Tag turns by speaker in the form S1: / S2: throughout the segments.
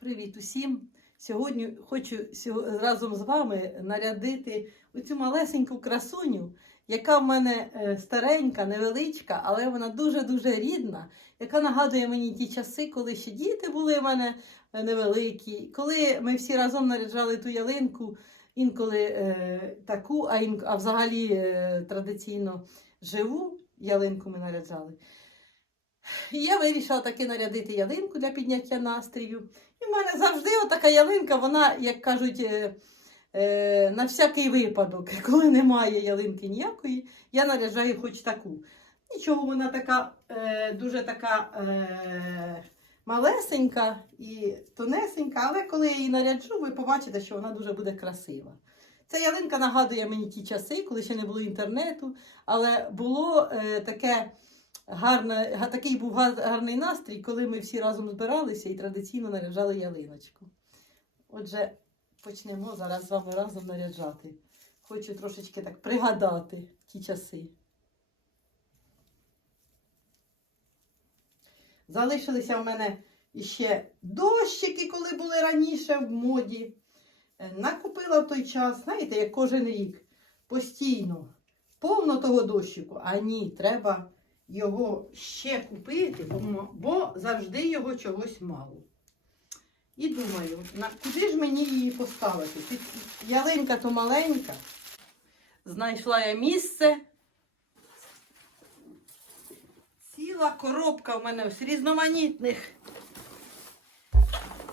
S1: Привіт усім! Сьогодні хочу разом з вами нарядити оцю малесеньку красуню, яка в мене е, старенька, невеличка, але вона дуже-дуже рідна, яка нагадує мені ті часи, коли ще діти були в мене е, невеликі, коли ми всі разом наряджали ту ялинку, інколи е, таку, а, ін, а взагалі е, традиційно живу ялинку ми наряджали. Я вирішила таки нарядити ялинку для підняття настрію. І в мене завжди отака ялинка, вона, як кажуть, е, е, на всякий випадок, коли немає ялинки ніякої, я наряджаю хоч таку. Нічого, вона така е, дуже така малесенька і тонесенька, але коли я її наряджу, ви побачите, що вона дуже буде красива. Ця ялинка нагадує мені ті часи, коли ще не було інтернету, але було таке гарне, га- такий був гарний настрій, коли ми всі разом збиралися і традиційно наряджали ялиночку. Отже, почнемо зараз з вами разом наряджати. Хочу трошечки так пригадати ті часи. Залишилися в мене іще дощики, коли були раніше в моді. Е, Накупила в той час, знаєте, як кожен рік, постійно, повно того дощику. А ні, треба його ще купити, бо, бо завжди його чогось мало. І думаю, на, куди ж мені її поставити? Під, ялинка то маленька. Знайшла я місце. Ціла коробка в мене ось різноманітних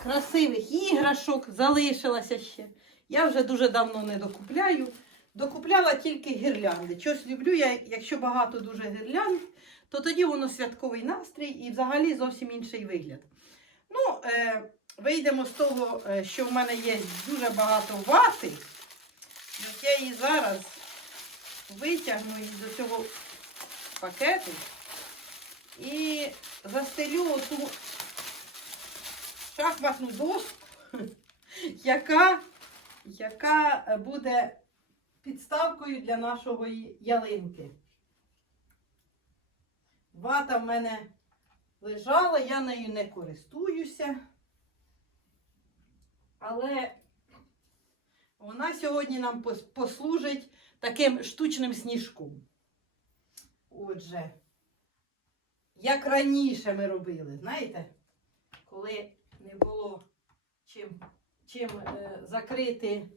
S1: красивих іграшок залишилася ще. Я вже дуже давно не докупляю. Докупляла тільки гірлянди. Щось люблю я, якщо багато дуже гірлянд, то тоді воно святковий настрій і взагалі зовсім інший вигляд. Ну, е, вийдемо з того, е, що в мене є дуже багато вати. Я її зараз витягну із цього пакету і застелю оту шахматну доску, яка, яка буде підставкою для нашої ялинки. Вата в мене лежала, я нею не користуюся. Але вона сьогодні нам послужить таким штучним сніжком. Отже, як раніше ми робили, знаєте, коли не було чим, чим е, закрити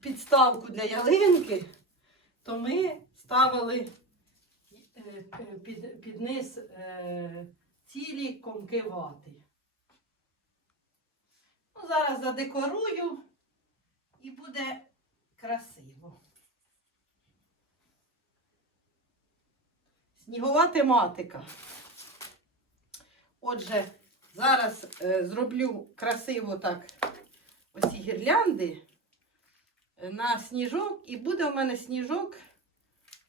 S1: підставку для ялинки, то ми ставили під, під низ е, цілі комки вати. Ну, зараз задекорую і буде красиво. Снігова тематика. Отже, зараз е, зроблю красиво так оці гірлянди е, на сніжок, і буде в мене сніжок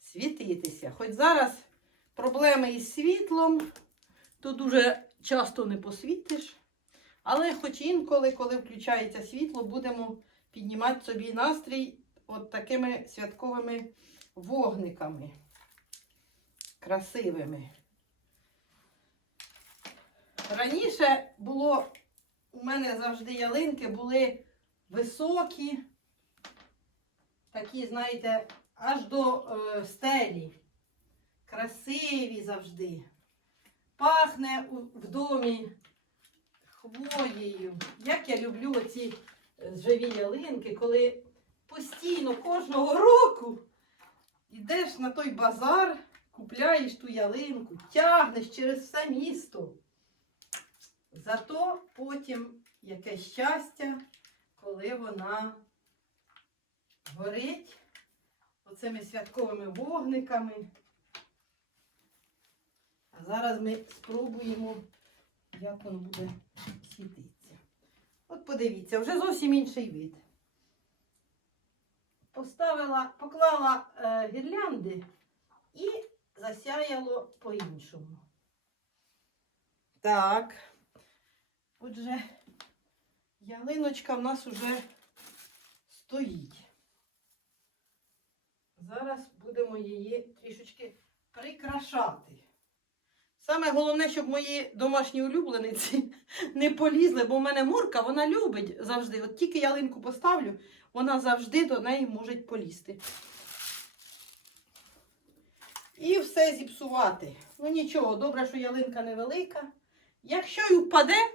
S1: світитися. Хоч зараз проблеми із світлом, то дуже часто не посвітиш. Але хоч інколи, коли включається світло, будемо піднімати собі настрій от такими святковими вогниками. Красивими. Раніше було, у мене завжди ялинки були високі, такі, знаєте, аж до е, стелі. Красиві завжди. Пахне в домі хвоєю. Як я люблю оці е, живі ялинки, коли постійно кожного року йдеш на той базар, купляєш ту ялинку, тягнеш через все місто. Зато потім яке щастя, коли вона горить оцими святковими вогниками. А зараз ми спробуємо, як воно буде світитися. От подивіться, вже зовсім інший вид. Поставила, поклала е, гірлянди і засяяло по-іншому. Так. Отже, ялиночка в нас уже стоїть. Зараз будемо її трішечки прикрашати. Саме головне, щоб мої домашні улюблениці не полізли, бо в мене Мурка, вона любить завжди. От тільки ялинку поставлю, вона завжди до неї може полізти. І все зіпсувати. Ну нічого, добре, що ялинка невелика. Якщо й впаде,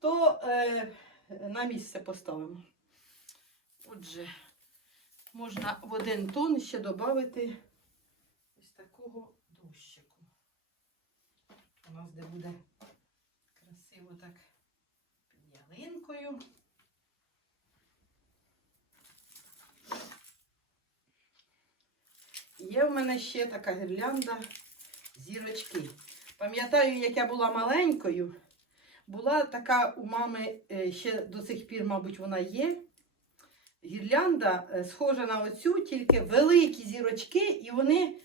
S1: то е, на місце поставимо. Отже, можна в один тон ще додати ось такого. У нас де буде красиво так під ялинкою. Є в мене ще така гірлянда зірочки. Пам'ятаю, як я була маленькою, була така у мами е, ще до сих пір, мабуть, вона є. Гірлянда е, схожа на оцю, тільки великі зірочки, і вони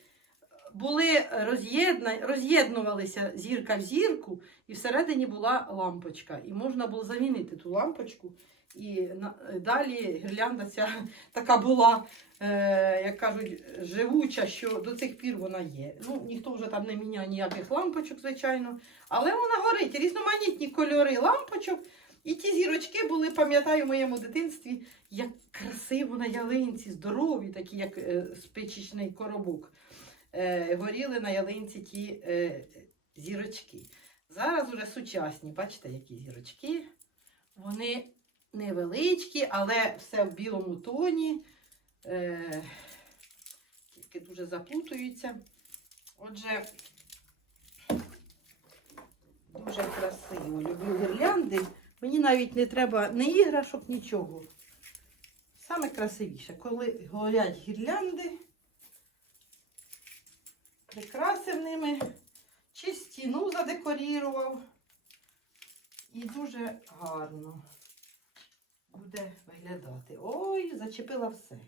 S1: були роз'єдна- роз'єднувалися зірка в зірку, і всередині була лампочка. І можна було замінити ту лампочку. І далі гірлянда ця така була, е, як кажуть, живуча, що до цих пір вона є. Ну, ніхто вже там не міняє ніяких лампочок, звичайно. Але вона горить, різноманітні кольори лампочок. І ті зірочки були, пам'ятаю, в моєму дитинстві, як красиво на ялинці, здорові, такі, як е, спичечний коробок. Е, горіли на ялинці ті е, зірочки. Зараз уже сучасні, бачите, які зірочки. Вони невеличкі, але все в білому тоні. Е, тільки дуже заплутуються. Отже, дуже красиво. Люблю гірлянди. Мені навіть не треба ні іграшок, нічого. Саме красивіше, коли горять гірлянди, прикрасив ними, чи стіну задекорірував. І дуже гарно буде виглядати. Ой, зачепила все.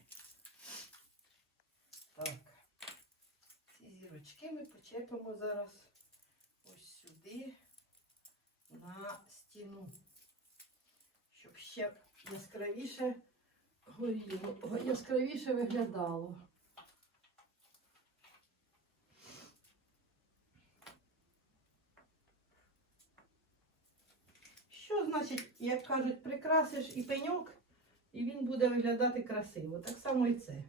S1: Так. Ці зірочки ми почепимо зараз ось сюди на стіну, щоб ще яскравіше горіло, яскравіше виглядало. Що значить, як кажуть, прикрасиш і пеньок, і він буде виглядати красиво. Так само і це.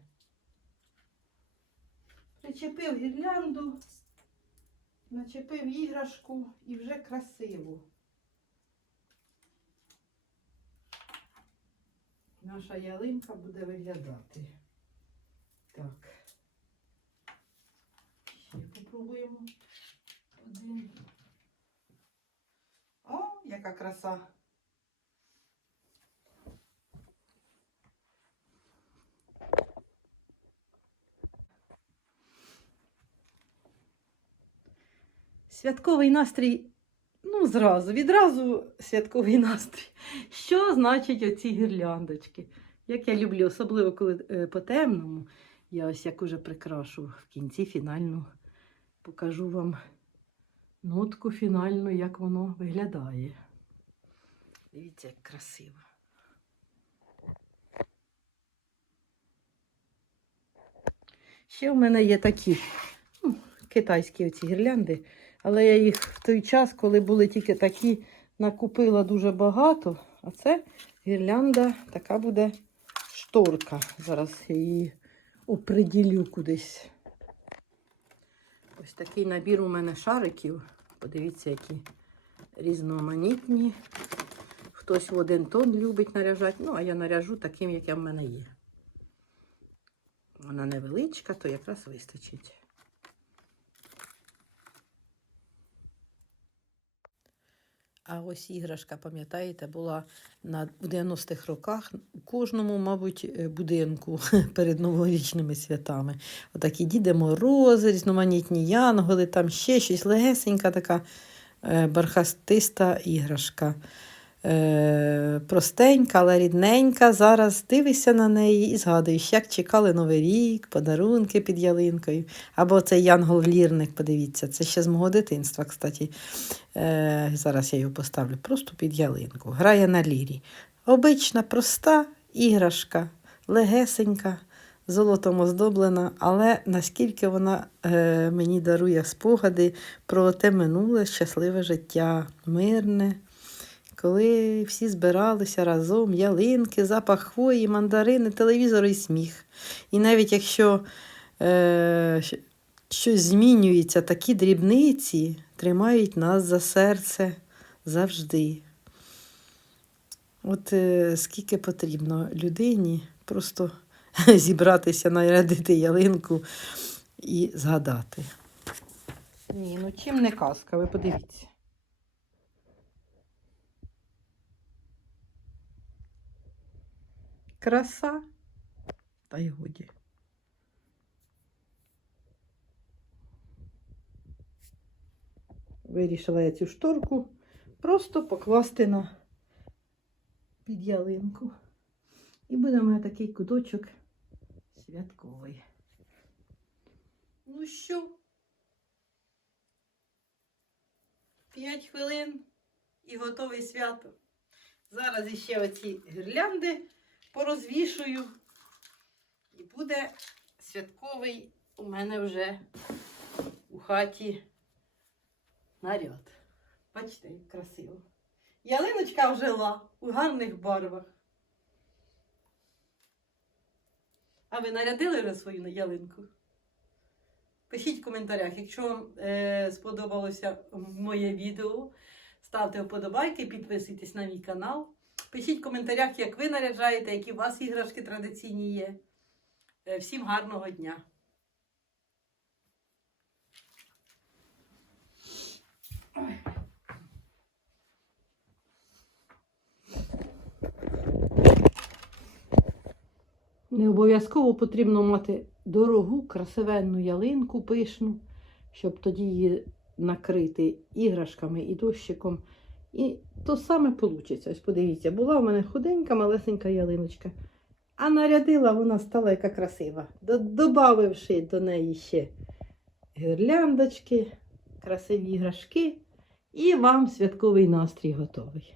S1: Причепив гірлянду, начепив іграшку і вже красиво. Наша ялинка буде виглядати. Так. Ще попробуємо один. О, яка краса. Святковий настрій, ну, зразу, відразу святковий настрій. Що значить оці гірляндочки? Як я люблю, особливо коли е, по темному, я ось як уже прикрашу в кінці фінальну покажу вам нотку фінальну, як воно виглядає. Дивіться, як красиво. Ще в мене є такі ну, китайські оці гірлянди, але я їх в той час, коли були тільки такі, накупила дуже багато. А це гірлянда така буде шторка. Зараз я її оприділю кудись. Ось такий набір у мене шариків. Подивіться, які різноманітні. Хтось в один тон любить наряжати. Ну, а я наряжу таким, яке в мене є. Вона невеличка, то якраз вистачить. А ось іграшка, пам'ятаєте, була на 90-х роках у кожному, мабуть, е, будинку перед новорічними святами. Отакі Діди Морози, різноманітні янголи, там ще щось легесенька така е, бархастиста іграшка. Е, простенька, але рідненька. Зараз дивишся на неї і згадуєш, як чекали Новий рік, подарунки під ялинкою. Або цей янгол-лірник, подивіться, це ще з мого дитинства, кстати. Е, зараз я його поставлю просто під ялинку. Грає на лірі. Обична, проста іграшка, легесенька, золотом оздоблена, але наскільки вона е, мені дарує спогади про те минуле щасливе життя, мирне, коли всі збиралися разом, ялинки, запах хвої, мандарини, телевізор і сміх. І навіть якщо е, щось змінюється, такі дрібниці тримають нас за серце завжди. От е, скільки потрібно людині просто зібратися, нарядити ялинку і згадати. Ні, ну чим не казка, ви подивіться. Краса. Та й годі. Вирішила я цю шторку просто покласти на під ялинку. І буде у мене такий куточок святковий. Ну що? П'ять хвилин і готове свято. Зараз іще оці гірлянди порозвішую. І буде святковий у мене вже у хаті наряд. Бачите, як красиво. Ялиночка вжила у гарних барвах. А ви нарядили вже свою ялинку? Пишіть в коментарях, якщо вам е, сподобалося моє відео, ставте вподобайки, підписуйтесь на мій канал. Пишіть в коментарях, як ви наряджаєте, які у вас іграшки традиційні є. Е, всім гарного дня! Не обов'язково потрібно мати дорогу, красивенну ялинку пишну, щоб тоді її накрити іграшками і дощиком. І то саме вийде. Ось подивіться, була в мене худенька, малесенька ялиночка. А нарядила вона стала яка красива. Добавивши до неї ще гірляндочки, красиві іграшки, і вам святковий настрій готовий.